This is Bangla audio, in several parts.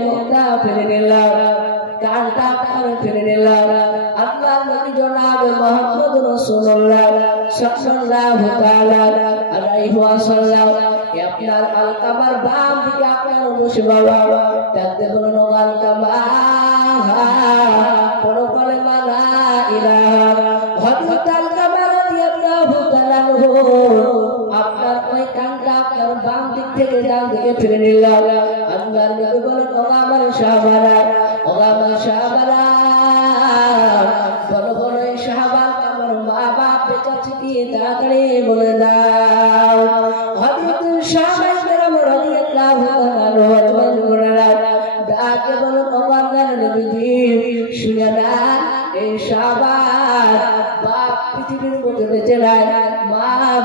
মুখটা ফেলে নিলাম কানটা আপনার ফেলে নিলাম আল্লাহ নবী জনাব মোহাম্মদ রাসূলুল্লাহ সাল্লাল্লাহু তাআলা আলাইহি ওয়াসাল্লাম আপনার আলকামার বাম দিকে আপনার বসে বাবা তাতে বলুন আলকামা পরকালে মালা ইলাহা হযরত আলকামা রাদিয়াল্লাহু তাআলা আপনার ওই কানটা আপনার বাম দিক থেকে ডান দিকে ফিরে নিলাম সাহাবারা ও আমার সাহাবারা বলো বলো এই সাহাবা আমার মা বাপ বেঁচে আছে কি তাড়াতাড়ি বলে দাও। হযরত সাহাবা কেরাম রাদিয়াল্লাহু তাআলা আনহু বলেন ডাকে বলো আল্লাহর নবীজি শুনে না এই সাহাবা বাপ পৃথিবীর মধ্যে বেঁচে নাই।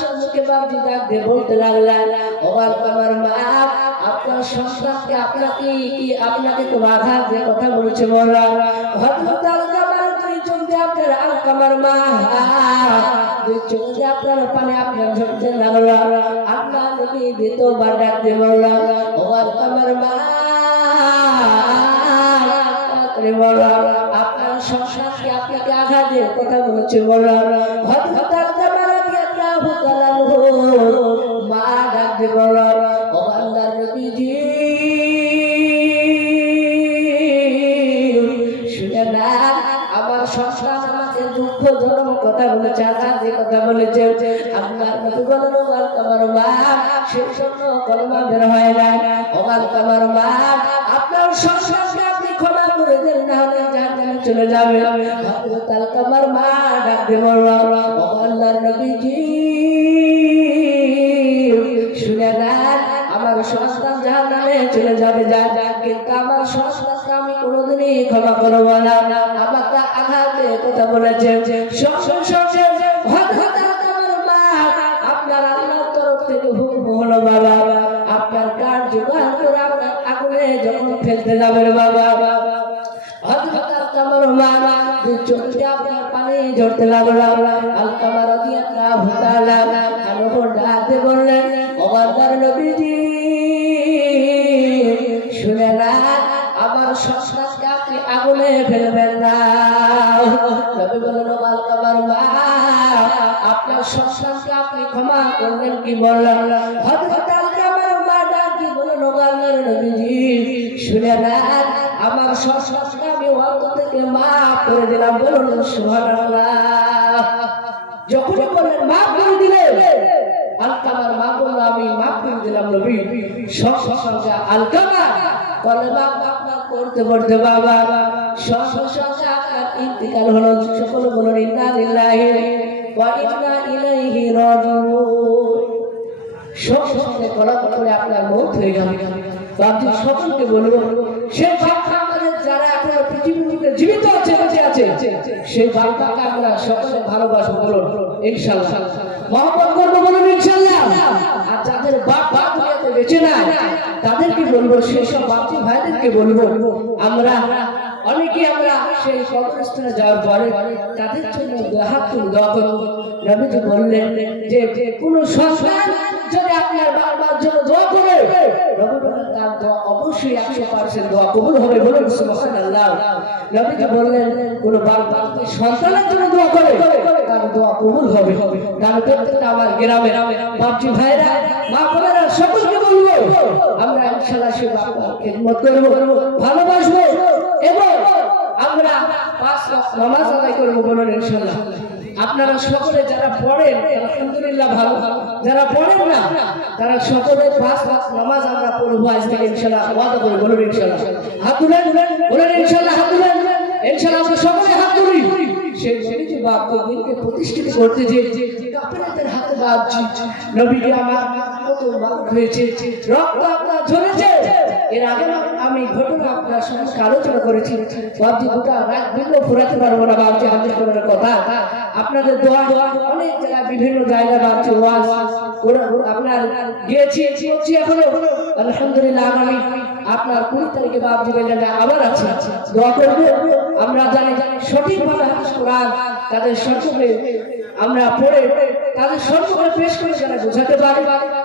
সম্মুখে বাবজি ডাক দিয়ে বলতে লাগলেন, ও আলকামার মা, আপনার সন্তানকে আপনাকে কি, আপনাকে কোন আঘাত দিয়ে কথা বলেছে বলা? দিয়ে আপনার মা আপনার পানে আপনার ঝরতে ও মা আপনার সন্তানকে আপনাকে আঘাত কথা বলেছে বলো। হযরত সন্তান আমাকে দুঃখজনক কথা বলেছে আঘাত দিয়ে কথা বলেছে। আল্লাহর নবী বলেন ও আলকামার মা সেই জন্য কলমা বের হয় না। ও আলকামার মা আপনার সন্তানকে আপনি ক্ষমা করে দেন না হলে জাহান্নামে চলে যাবে। হযরত আলকামার মা ডাক দিয়ে বলল আল্লাহর নবীজি, শুনে না আমার সন্তান জাহান্নামে চলে যাবে যা যা কিন্তু আমার সন্তানকে আমি কোনোদিনই ক্ষমা করব না। আমাকে আঘাতে কথা বলেছে। আপনার আল্লাহর তরফ থেকে হুকুম হলো, বাবা। আপনার কার আগুনে যখন ফেলতে যাবেন বাবা। শুনে না, আমার সন্তানকে আপনি আগুনে ফেলবেন না। নবী বললেন ও আলকামার মা আপনার সন্তানকে আপনি ক্ষমা করবেন কি বললেন আমার আমি থেকে মাফ করে দিলাম। বলুন যখনই বললেন, মাফ করে দিলেন? আলকামার মা বলল, আমি মাফ করে দিলাম নবী সঙ্গে সঙ্গে আলকামা বলে মা করতে করতে, বাবা আপনার ইন্তিকাল হলো সকলে বলুন ইন্না লিল্লাহি ওয়া ইন্না ইলাইহি রাজিউন। সঙ্গে সঙ্গে কলাপ করে আপনার মৌত হয়ে গেল আপনি সকলকে বলব, সে বাপ্পা আমাদের যারা আপনার মধ্যে জীবিত আছে, বেঁচে আছে সেই বাপ্পাকে আমরা সকলে ভালোবাসবো বলুন ইনশাল্লাহ মহব্বত করব বলুন ইনশাল্লাহ আর যাদের বাপ বাপ বেঁচে না তাদেরকে বলব সেই সব বাপি ভাইদেরকে বলব, আমরা অনেকে আমরা সেই কবরস্থানে যাওয়ার পরে তাদের জন্য হাত দোয়া করব। নবীজি বললেন যে কোনো সন্তান যদি আপনার বাবার জন্য দোয়া করে রবীন্দ্র তার দোয়া অবশ্যই একশো পার্সেন্ট দোয়া কবুল হবে বলুন সুবহানাল্লাহ। নবীজি বললেন, কোন বাবা সন্তানের জন্য দোয়া করে, তার দোয়া কবুল হবে। কারণ প্রত্যেকটা আমার গ্রামে বাপজি ভাইরা, মা বোনেরা সকলকে বলব, আমরা ইনশাআল্লাহ সে বাবার খেদমত করব, ভালোবাসবো এবং আমরা পাঁচ নামাজ আদায় করব বলুন ইনশাআল্লাহ। আপনারা সকলে যারা পড়েন, আলহামদুলিল্লাহ ভালো। যারা পড়েন না, তারা সকলে পাঁচ পাঁচ নামাজ আমরা পড়ব আজ থেকে ইনশাল্লাহ ওয়াদা করে বলুন ইনশাল্লাহ হাত তুলেন, বলেন ইনশাল্লাহ হাত তুলেন। ইনশাল্লাহ আমরা সকলে হাত তুলি। প্রতিষ্ঠিত করতে যে এর আগে আমি ঘটনা আপনার সঙ্গে আলোচনা করেছি। বাপজি গোটা রাত দিন ফুরাতে পারব না হাতে করার কথা। আপনাদের দোয়া অনেক জায়গায় বিভিন্ন জায়গায় বাপজি ওয়াজ আপনার গিয়েছি, করছি এখনও। আলহামদুলিল্লাহ আগামী আপনার কুড়ি তারিখে বাপজি বেলাটা আবার আছে। দোয়া করবে, আমরা জানি সঠিকভাবে হাদিস কোরআন তাদের সঠিকভাবে আমরা পড়ে তাদের সঠিকভাবে পেশ করে যারা বোঝাতে পারে।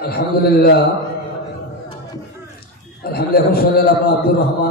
আলহামদুলিল্লাহ। আলহামদুলিল্লাহ এখন শুনলেন আপনার আব্দুর রহমান